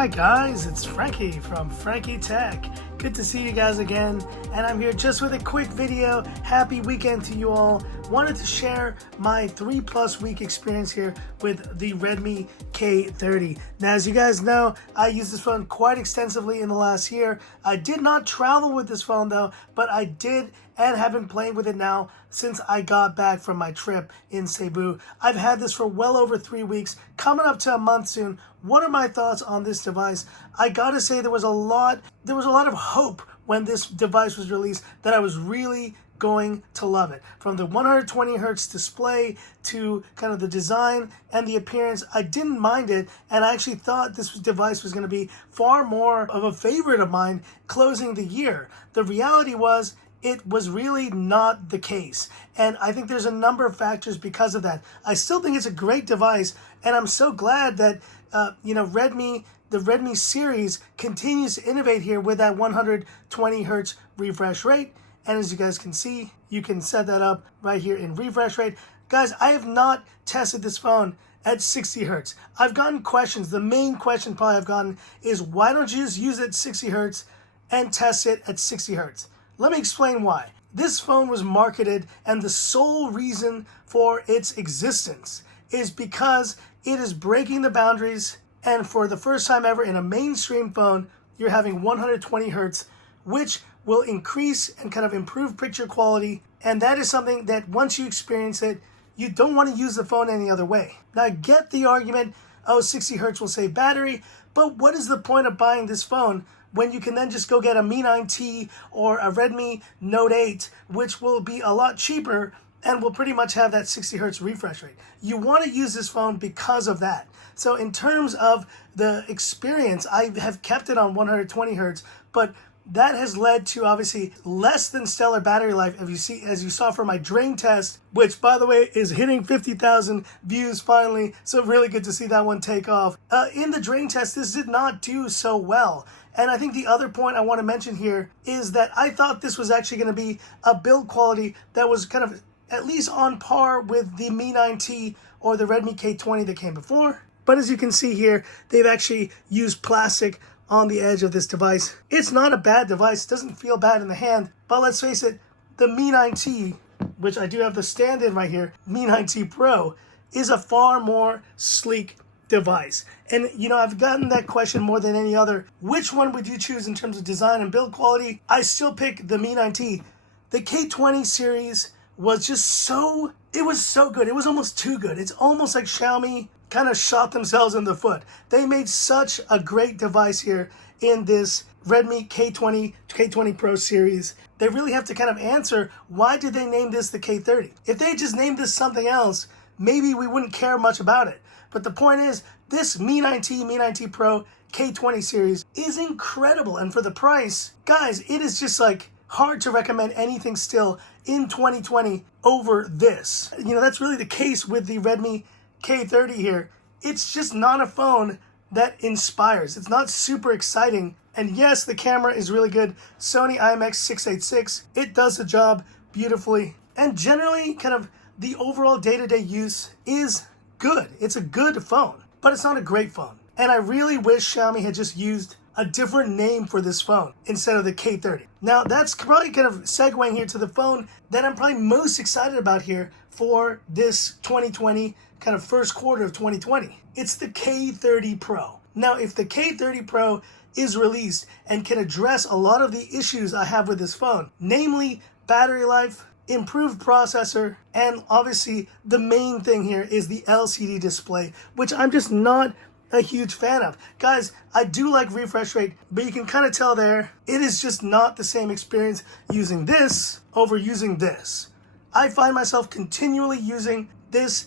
Hi guys, it's Frankie from Frankie Tech. Good to see you guys again, and I'm here just with a quick video. Happy weekend to you all. Wanted to share my 3+ week experience here with the Redmi K30. Now, as you guys know, I used this phone quite extensively in the last year. I did not travel with this phone though, but I did and have been playing with it now since I got back from my trip in Cebu. I've had this for well over 3 weeks, coming up to a month soon. What are my thoughts on this device? I gotta say there was a lot of hope when this device was released that I was really going to love it. From the 120 hertz display to kind of the design and the appearance, I didn't mind it, and I actually thought this device was going to be far more of a favorite of mine closing the year. The reality was it was really not the case, and I think there's a number of factors because of that. I still think it's a great device, and I'm so glad that the Redmi series continues to innovate here with that 120 hertz refresh rate. And as you guys can see, you can set that up right here in refresh rate. Guys, I have not tested this phone at 60 hertz. I've gotten questions. The main question probably I've gotten is, why don't you just use it at 60 hertz and test it at 60 hertz? Let me explain why. This phone was marketed, and the sole reason for its existence is because it is breaking the boundaries, and for the first time ever in a mainstream phone, you're having 120 hertz, which will increase and kind of improve picture quality. And that is something that once you experience it, you don't want to use the phone any other way. Now, I get the argument, oh, 60 hertz will save battery, but what is the point of buying this phone when you can then just go get a Mi 9T or a Redmi Note 8, which will be a lot cheaper and will pretty much have that 60 hertz refresh rate? You want to use this phone because of that. So in terms of the experience, I have kept it on 120 hertz, but that has led to obviously less than stellar battery life, as you saw from my drain test, which by the way is hitting 50,000 views finally. So really good to see that one take off. In the drain test, this did not do so well. And I think the other point I want to mention here is that I thought this was actually going to be a build quality that was kind of at least on par with the Mi 9T or the Redmi K30 that came before. But as you can see here, they've actually used plastic on the edge of this device. It's not a bad device, it doesn't feel bad in the hand, but let's face it, the Mi 9T, which I do have the stand-in right here, Mi 9T Pro, is a far more sleek device. And I've gotten that question more than any other. Which one would you choose in terms of design and build quality? I still pick the Mi 9T. The K20 series was just so good. It was almost too good. It's almost like Xiaomi kind of shot themselves in the foot. They made such a great device here in this Redmi K20 Pro series. They really have to kind of answer, why did they name this the K30? If they just named this something else, maybe we wouldn't care much about it. But the point is, this Mi 9T Pro K20 series is incredible. And for the price, guys, it is just like hard to recommend anything still in 2020 over this. That's really the case with the Redmi K30 here. It's just not a phone that inspires. It's not super exciting. And yes, the camera is really good. Sony IMX686. It does the job beautifully. And generally, kind of the overall day-to-day use is good. It's a good phone, but it's not a great phone. And I really wish Xiaomi had just used a different name for this phone instead of the K30. Now, that's probably kind of segueing here to the phone that I'm probably most excited about here for this 2020, kind of first quarter of 2020. It's the K30 Pro. Now, if the K30 Pro is released and can address a lot of the issues I have with this phone, namely battery life, improved processor, and obviously the main thing here is the LCD display, which I'm just not a huge fan of. Guys, I do like refresh rate, but you can kind of tell there, it is just not the same experience using this over using this. I find myself continually using this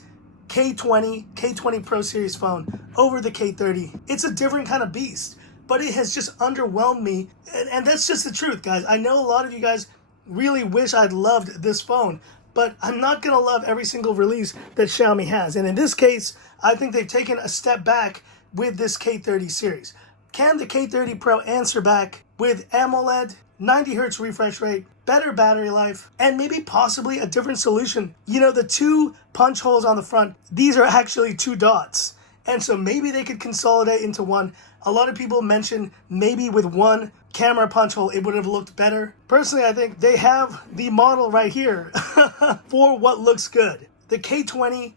K20 Pro Series phone over the K30. It's a different kind of beast, but it has just underwhelmed me. And that's just the truth, guys. I know a lot of you guys really wish I'd loved this phone, but I'm not going to love every single release that Xiaomi has. And in this case, I think they've taken a step back with this K30 series. Can the K30 Pro answer back with AMOLED, 90 hertz refresh rate, better battery life, and maybe possibly a different solution? The two punch holes on the front, these are actually two dots. And so maybe they could consolidate into one. A lot of people mention maybe with one camera punch hole, it would have looked better. Personally, I think they have the model right here for what looks good. The K20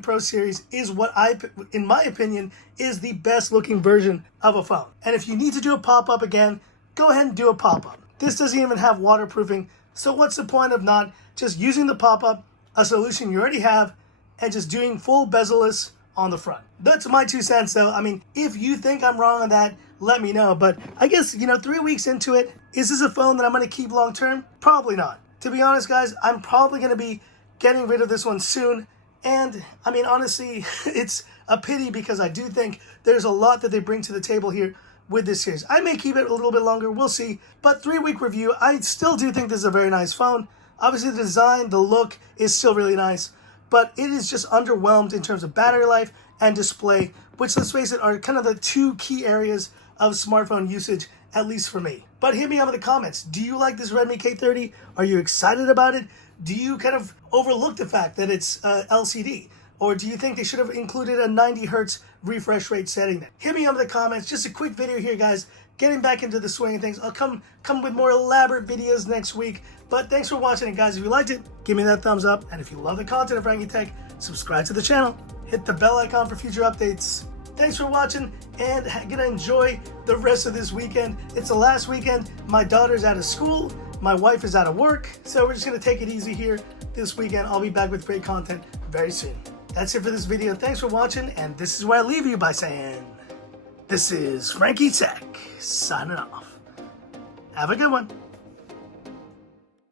Pro series is what in my opinion, is the best looking version of a phone. And if you need to do a pop-up again, go ahead and do a pop-up. This doesn't even have waterproofing, so what's the point of not just using the pop-up, a solution you already have, and just doing full bezel-less on the front? That's my 2 cents though. I mean, if you think I'm wrong on that, let me know. But I guess, 3 weeks into it, is this a phone that I'm going to keep long term? Probably not. To be honest, guys, I'm probably going to be getting rid of this one soon. And I mean, honestly, it's a pity because I do think there's a lot that they bring to the table here with this series. I may keep it a little bit longer, we'll see. But 3-week review, I still do think this is a very nice phone. Obviously the design, the look is still really nice, but it is just underwhelmed in terms of battery life and display, which, let's face it, are kind of the 2 key areas of smartphone usage, at least for me. But hit me up in the comments. Do you like this Redmi K30? Are you excited about it? Do you kind of overlook the fact that it's LCD? Or do you think they should have included a 90 hertz refresh rate setting there? Hit me up in the comments. Just a quick video here, guys. Getting back into the swing of things. I'll come with more elaborate videos next week. But thanks for watching it, guys. If you liked it, give me that thumbs up. And if you love the content of Frankie Tech, subscribe to the channel. Hit the bell icon for future updates. Thanks for watching, and gonna enjoy the rest of this weekend. It's the last weekend. My daughter's out of school. My wife is out of work. So we're just gonna take it easy here this weekend. I'll be back with great content very soon. That's it for this video. Thanks for watching, and this is where I leave you by saying, this is Frankie Tech, signing off. Have a good one.